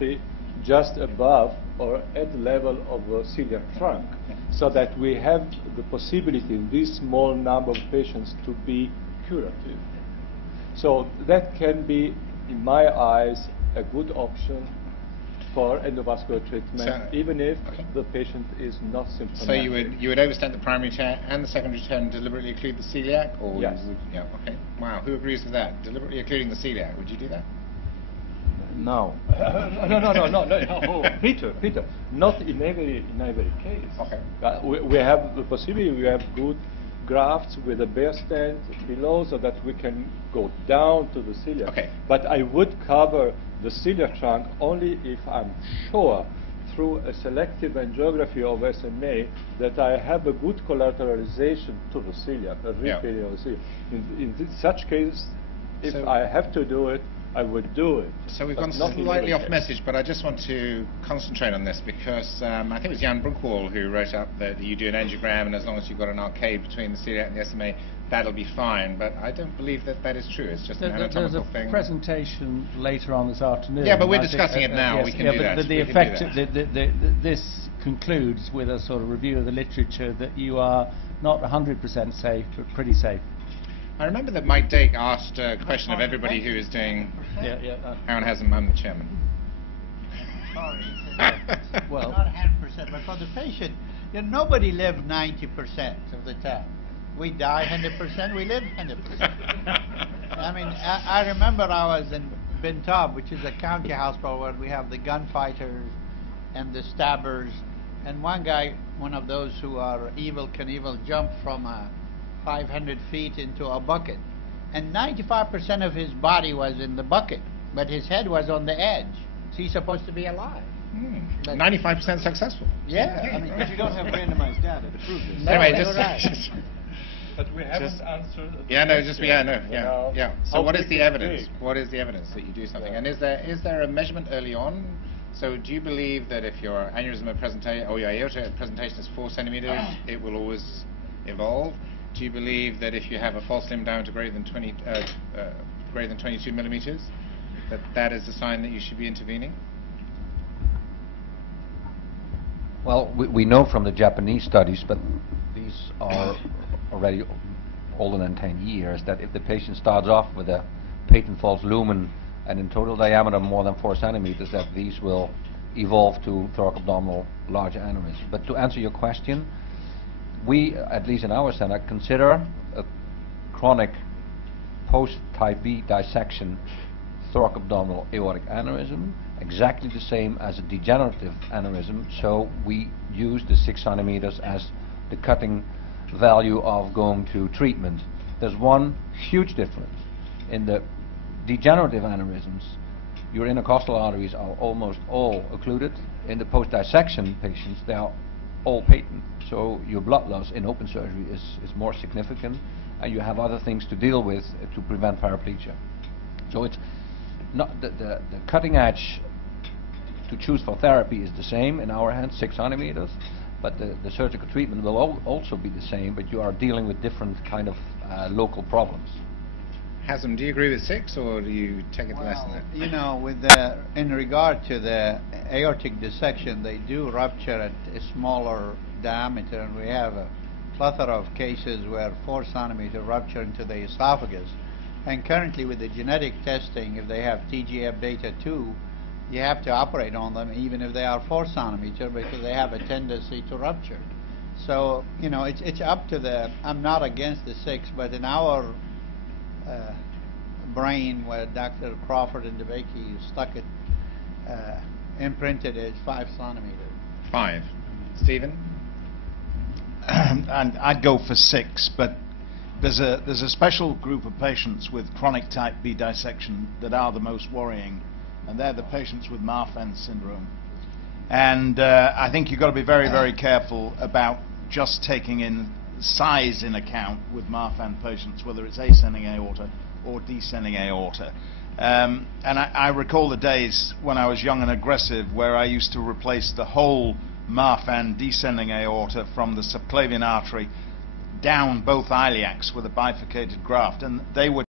geometry just above or at the level of the celiac trunk, so that we have the possibility in this small number of patients to be curative. So that can be, in my eyes, a good option for endovascular treatment, so, even if the patient is not symptomatic. So you would overstent the primary tear and the secondary tear and deliberately occlude the celiac? Or yes. Yeah, okay. Wow, who agrees with that? Deliberately occluding the celiac, would you do that? No. No. Peter, not in every case. Okay. We have the possibility, we have good grafts with a bare stent below so that we can go down to the celiac. Okay. But I would cover the celiac trunk only if I'm sure through a selective angiography of SMA that I have a good collateralization to the celiac, a repairing of the celiac. In such case, if I have to do it, I would do it. So we've gone slightly off message, but I just want to concentrate on this because I think it was Jan Brunkwall who wrote up that you do an angiogram and as long as you've got an arcade between the celiac and the SMA, that'll be fine. But I don't believe that that is true. It's just an anatomical thing. There's a presentation later on this afternoon. Yeah, but we're discussing it now. Yes, we can do that. But the effect, this concludes with a sort of review of the literature that you are not 100% safe, but pretty safe. I remember that Mike Dake asked a question of everybody who is doing... Aaron Haslam, I'm the chairman. Sorry. Well, not 100%, but for the patient, nobody lives 90% of the time. We die 100%, we live 100%. I mean, I remember I was in Bintab, which is a county hospital where we have the gunfighters and the stabbers, and one guy, one of those who are evil Knievel, jumped from 500 feet into a bucket, and 95% of his body was in the bucket, but his head was on the edge. So he's supposed to be alive. 95% successful. Yeah, I mean, but you don't have randomized data to prove this. No, anyway, just but we haven't answered. So what is the evidence? What is the evidence that you do something? And is there a measurement early on? So do you believe that if your aneurysm presentation or your aorta presentation is 4 centimeters, it will always evolve? Do you believe that if you have a false limb diameter greater than 22 millimeters, that is a sign that you should be intervening? Well, we know from the Japanese studies, but these are already older than 10 years, that if the patient starts off with a patent false lumen and in total diameter more than 4 centimeters, that these will evolve to thoracoabdominal large aneurysm. But to answer your question, we, at least in our center, consider a chronic post-type B dissection thoracoabdominal aortic aneurysm exactly the same as a degenerative aneurysm, so we use the 6 centimeters as the cutting value of going to treatment. There's one huge difference. In the degenerative aneurysms, your intercostal arteries are almost all occluded. In the post-dissection patients, they are all patent, so your blood loss in open surgery is more significant, and you have other things to deal with to prevent paraplegia. So it's not the cutting edge to choose for therapy is the same in our hands, 6 centimeters, but the surgical treatment will also be the same, but you are dealing with different kind of local problems. Haslam, do you agree with 6, or do you take it less than that? You know, in regard to the aortic dissection, they do rupture at a smaller diameter, and we have a plethora of cases where 4 centimeter rupture into the esophagus. And currently with the genetic testing, if they have TGF-beta 2, you have to operate on them even if they are 4 centimeter because they have a tendency to rupture. So, you know, it's up to the, I'm not against the 6, but in our brain where Dr. Crawford and DeBakey stuck it, imprinted it 5 centimeters. 5. Stephen? And I'd go for 6, but there's a special group of patients with chronic type B dissection that are the most worrying, and they're the patients with Marfan syndrome. And I think you've got to be very, very careful about just taking in size in account with Marfan patients, whether it's ascending aorta or descending aorta. And I recall the days when I was young and aggressive where I used to replace the whole Marfan descending aorta from the subclavian artery down both iliacs with a bifurcated graft, and they were